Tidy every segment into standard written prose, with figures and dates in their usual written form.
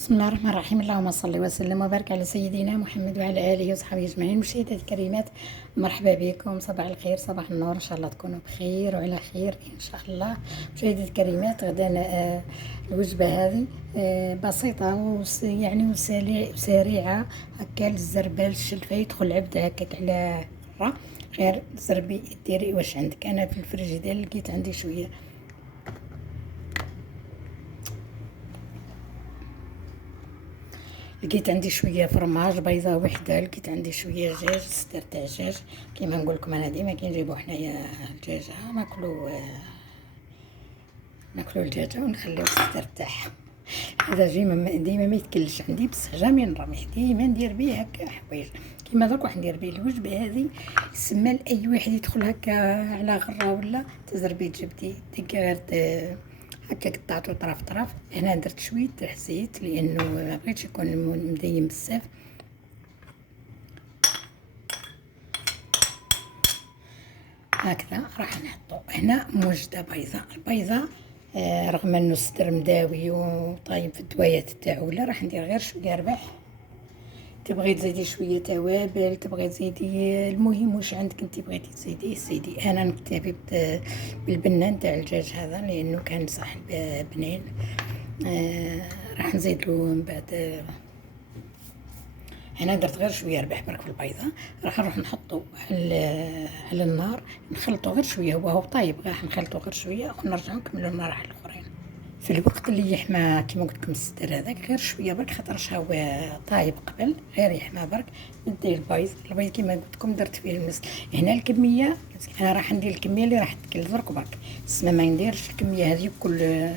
بسم الله الرحمن الرحيم. اللهم صل وسلم وبارك على سيدنا محمد وعلى اله وصحبه اجمعين. مشاهداتي الكريمات، مرحبا بكم. صباح الخير، صباح النور، ان شاء الله تكونوا بخير وعلى خير ان شاء الله. مشاهداتي الكريمات، غدا الوجبه هذه بسيطه يعني وسريعه هكا. الزربال الشلفه يدخل العبد هكاك على راه غير زربي ديري واش عندك. انا في الفريجيدير لقيت عندي شويه، لقيت عندي شويه فرماج بيضه وحده، لقيت عندي شويه دجاج، صدر تاع دجاج. كيما نقول لكم انا ديما كي نجيبو حنايا الدجاجه ناكلو الدجاجه ونخليو الصدر تاعها. هذا ديما ما يتكلش عندي، بصح جامي نرميه، ديما ندير بيه هكا حوايج كيما درك واحد ندير بيه الوجبه هذه. يسمى لاي واحد يدخل هكا على غره ولا تزربيت جبتي ديك غير هكا قطعتو طرف. هنا درت شويه تاع زيت لانه ما بغيتش يكون مديم بزاف. هكذا راح نحطو هنا موجده البيضه رغم انه الصدر مداوي وطايب في الدوايات تاعو، ولا راح ندير غير شويه ربح. تبغي تزيدي شويه توابل، تبغي تزيدي، المهم واش عندك انت بغيتي تزيدي. انا نكتفي بالبنان تاع الدجاج هذا لانه كان صح بنين. راح نزيدلو من بعد. هنا درت غير شويه ربح برك في البيضه. راح نروح نحطو على النار، نخلطو غير شويه، هو طايب، راح نخلطو غير شويه ونرجعو نكملو المراحل الاخرين. في الوقت اللي يحمى كيما قلت لكم الصدر هذاك غير شويه برك، خاطرش هو طايب قبل، غير يحمى برك. ندي البيض كيما قلت لكم درت فيه المس. هنا الكميه انا راح ندير الكميه اللي راح تكل درك برك، تسمى ما نديرش الكميه هذه كل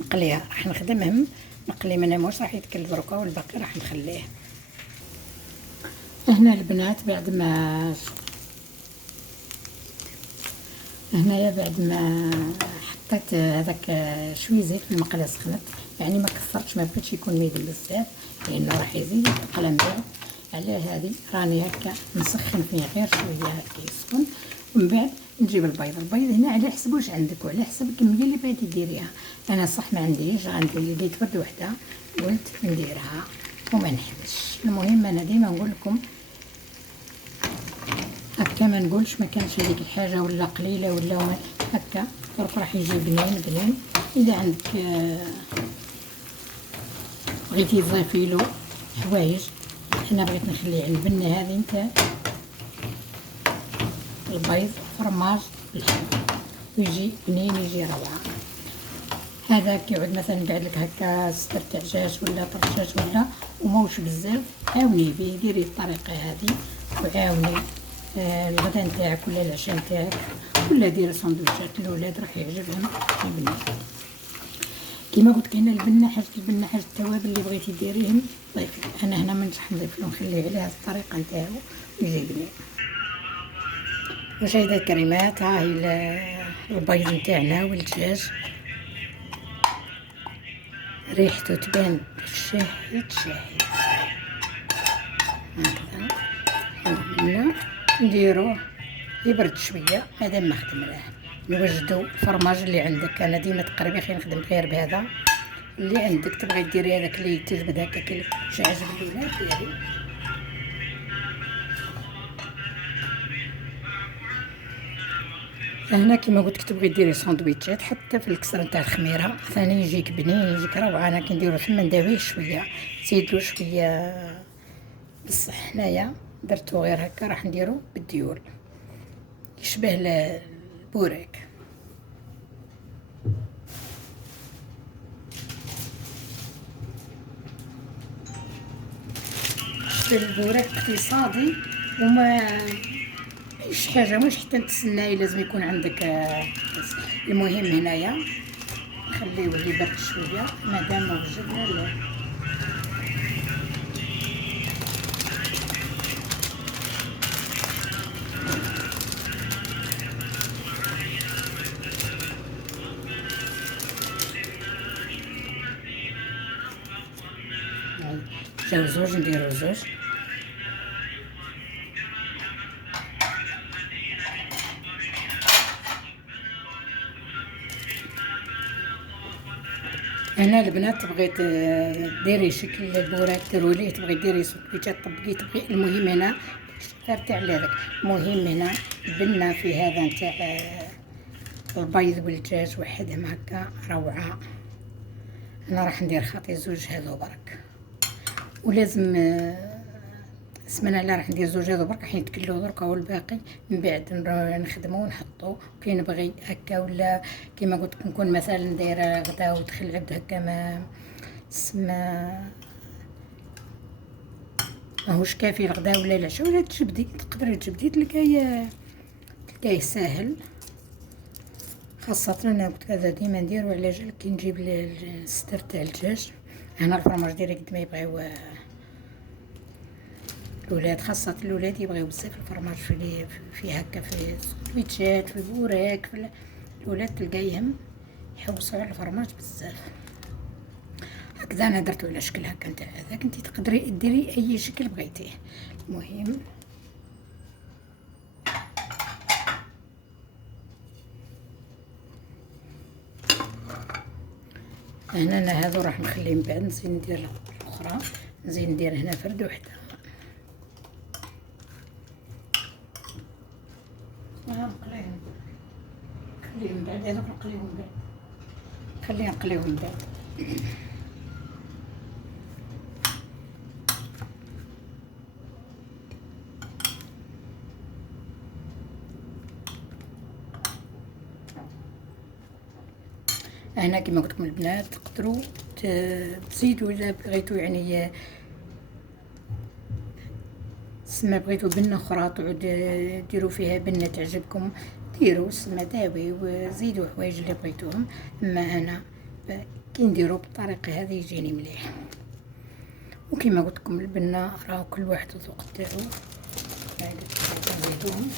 نقليها. راح نخدمهم نقلي منها، واش راح يتكل دركا والباقي راح نخليه. هنا البنات بعد ما حطيت هذاك شويه زيت في المقله سخنت، يعني ما كثرتش، ما بغيتش يكون ميدل بزاف لانه راح يزيد يتقلى من بعد. على هذه راني هكا نسخن فيه غير شويه هكا يسخن، ومن بعد نجيب البيض هنا على حسب واش عندك وعلى حسب الكميه اللي بغيتي ديريها. انا صح ما عنديش، عندي اللي لقيت ورده وحده قلت نديرها وما نحبش. المهم انا ديما نقول لكم هكا، ما نقولش ما كانش هذيك الحاجه ولا قليله ولا هكا، راح يجي بنين. اذا عندك بغيتي تضيفي له حوايج، انا بغيت نخليه على البنه هذه نتاع البيض فرماج بالحب، ويجي بنين، يجي روعه. هذا كيعود مثلا قاعد لك هكا صدر تاع دجاج ولا طرشاش ولا وموش بزاف، عاوني بيه، ديري الطريقه هذه وعاوني الغدا نتاعك ولا العشاء نتاعك، ولا ديري سندويشات للولاد راح يعجبهم البنه. كيما قلت هنا البنه حاجه التوابل اللي بغيتي ديريهم ضيفي. انا هنا ما نجح نضيف له، نخليه على هذه الطريقه نتاعو يجي بنين. مشاهدات الكريمات، ها هي البيض نتاعنا والدجاج، ريحته تبان شاهد هكذا. نديروه يبرد شويه مادام ما خدمناه. نوجدو الفرماج اللي عندك. انا ديما تقريبا خير نخدم غير بهذا اللي عندك. تبغي ديري هذاك اللي تجبد هكاك اللي عجب الولاد ديري. هنا كيما قلت لك تبغي ديري ساندويتشات حتى في الكسره نتاع الخميره ثاني يجيك بنين، يجيك روعه. انا كنديرو ثم نداويه شويه، نزيدلو شويه، بصح حنايا درتو غير هكا. راح نديرو بالديول يشبه البوراك. البوراك اقتصادي وما ايش حاجه، مش حتى تستناي لازم يكون عندك المهم هنايا نخليوه يبرد شويه مادام ما وجدنا له. جاو زوج، نديرو زوج. هنا البنات تبغي ديري شكل البوراك ديروا ليه، تبغي ديري سندويشات طبقي تبغي. المهم هنا تاع على هذاك. المهم هنا بنا في هذا نتاع البيض والدجاج وحدهم هكا روعه. انا راح ندير خاطي زوج هذو برك، ولازم سمعنا لا راح ندير زوج هذو برك راح يتكلوا دركا، والباقي من بعد نخدمو ونحطو كي نبغي هكا. ولا كيما قلت لكم نكون مثلا دايره غدا ودخل العبد هكا ما ماهوش كافي الغدا ولا العشاء ولا تجبدي، تقدري تجبدي تلقايه ساهل. خاصة انا قلت هذا ديما نديرو على جال كي نجيب الستر تاع الدجاج. هنا الفرماج ديالي قد ما يبغيو الولاد، خاصة الولاد يبغيو بزاف الفرماج في هكا في سندويتشات في بوراك في الولاد تلقايهم يحوسوا على الفرماج بزاف. هكذا انا درتو على شكل هكا نتاع هذاك، انتي تقدري ديري اي شكل بغيتيه. المهم هنا انا هذو راح نخليه من بعد نزيد ندير الاخرى، نزيد ندير هنا فرد وحده. نقليهم من بعد هذوك نقليهم من بعد، خلينا نقليهم من بعد. هنا كما قلت لكم البنات تقدروا تزيدوا اذا بغيتوا، يعني سما بغيتوا بنه اخرى تعود ديروا فيها بنه تعجبكم ديروا سما داوي وزيدوا حوايج اللي بغيتوهم. اما انا كي نديروا بالطريقه هذه يجيني مليح. وكما قلت لكم البنه راه كل واحد الذوق تاعو، نزيدوهم.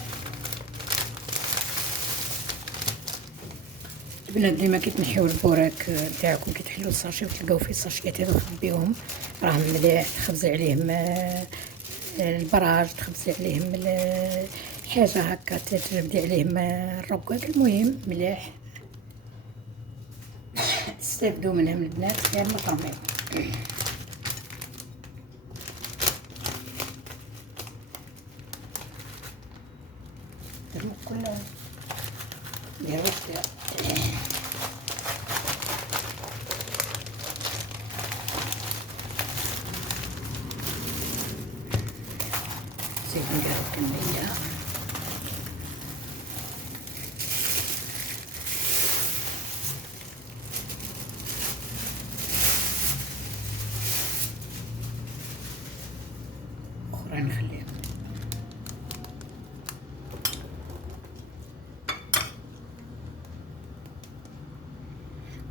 البنات ديما كي تنحيو البوراك تاعكم كي تحلوا الساشي وتلقاو فيه الساشيات هذو خبيوهم راهم مليح، تخبزي عليهم البراج، تخبزي عليهم حاجه هكا تجبدي عليهم الرقاق. المهم مليح تستافدوا منهم البنات غير مطعمين. كلها دير وحده زيد نديرو كمية. أخرى نخليها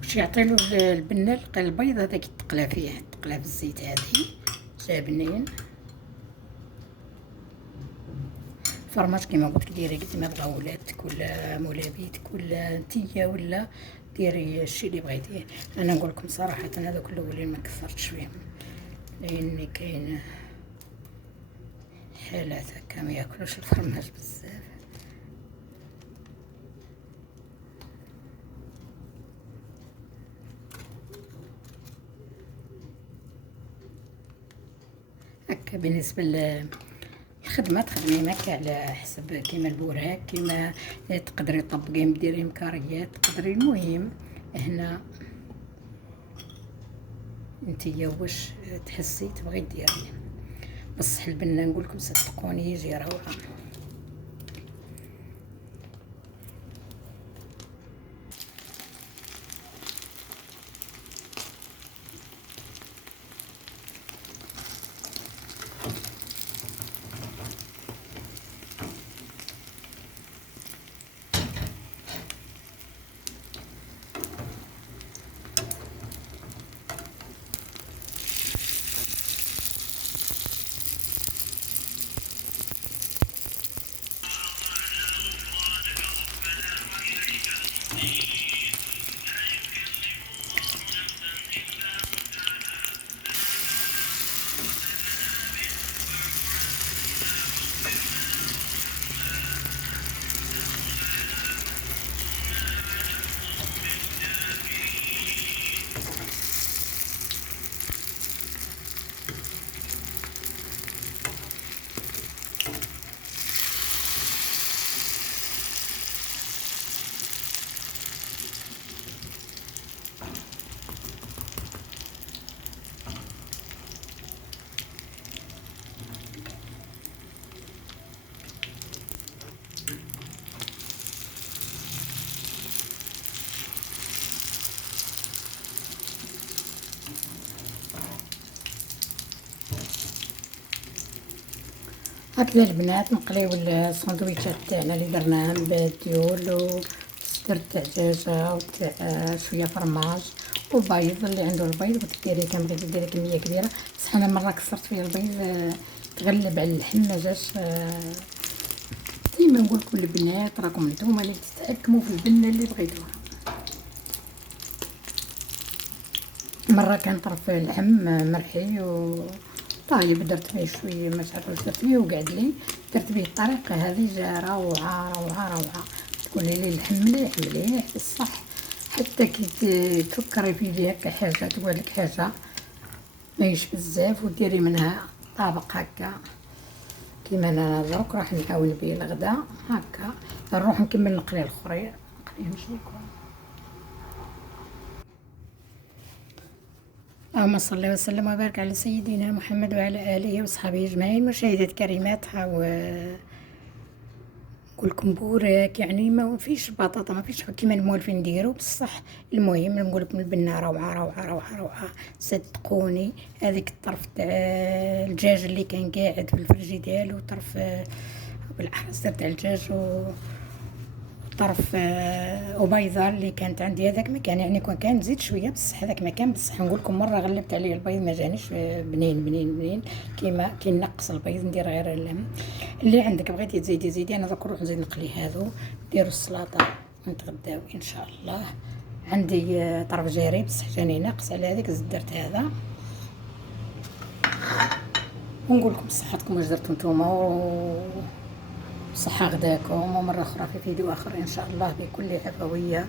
باش يعطيلو البنة البيض هذاك تقلى فيه، تقلى في الزيت هذه جابنين. فرماج كيما قلت لك ديري قد ما بغاو ولادك ولا مولابيتك ولا نتيا، ولا ديري الشي اللي بغيتيه. انا نقول لكم صراحه هذوك الاولين ما كثرتش فيهم، لان كاين حالات هكا ما ياكلوش الفرماج بزاف. هكا بالنسبه الخدمه تخدمي ماكا على حسب كيما البوراك، كيما تقدري طبقي ديري مكاريات تقدري. المهم هنا نتيا واش تحسي تبغي ديري، بصح البنه نقولكم صدقوني يجي روعه. هكذا البنات نقليو الساندويتشات تاعنا اللي درناهم بالديول درت تاع دجاجة وتاع شوية فرماج وبيض، اللي عنده البيض وتديري كان بغيتي ديري كمية كبيرة، بصح انا مرة كسرت فيه البيض تغلب على اللحم مجاش. ديما نقولكم البنات راكم نتوما اللي تتحكموا في البنة اللي بغيتوها. مرة كان طرف اللحم مرحي و طايب درت فيه شويه ما تعرف واش درت فيه وقعد لي، درت به الطريقه هذه جا روعه روعه روعه. تقولي لي اللحم مليح مليح بصح حتى كي تفكري فيه هكا حاجه تقول لك حاجه ماهيش بزاف وديري منها طابق هكا كيما انا دروك راح نحاول به الغدا هكا. نروح نكمل نقلي الاخرين نقليهم شويه. اللهم صل وسلم وبارك على سيدنا محمد وعلى آله وصحبه أجمعين. مشاهدات كريمات نقولكم بوراك يعني ما فيش بطاطا ما فيش كيما الموالفين نديرو بصح المهم نقولكم البنه روعه روعه روعه روعه صدقوني. هذيك الطرف تاع الدجاج اللي كان قاعد في الفريجيدير وطرف بالاحرى تاع الدجاج طرف وبيضه اللي كانت عندي هذاك ما كان يعني كان نزيد شويه بصح هذاك ما كان بصح نقولكم مره غلبت عليه البيض ما جانيش بنين بنين بنين كيما كي نقص البيض ندير غير اللي عندك بغيتي تزيدي زيدي. انا دوك نروح نزيد نقلي هذو نديروا السلطه ونتغداو ان شاء الله. عندي طرف جاري بصح جاني ناقص على هذيك زدت درت هذا ونقولكم بصحتكم واش درتو نتوما صحة غداكم ومرة أخرى في فيديو آخر إن شاء الله بكل عفوية.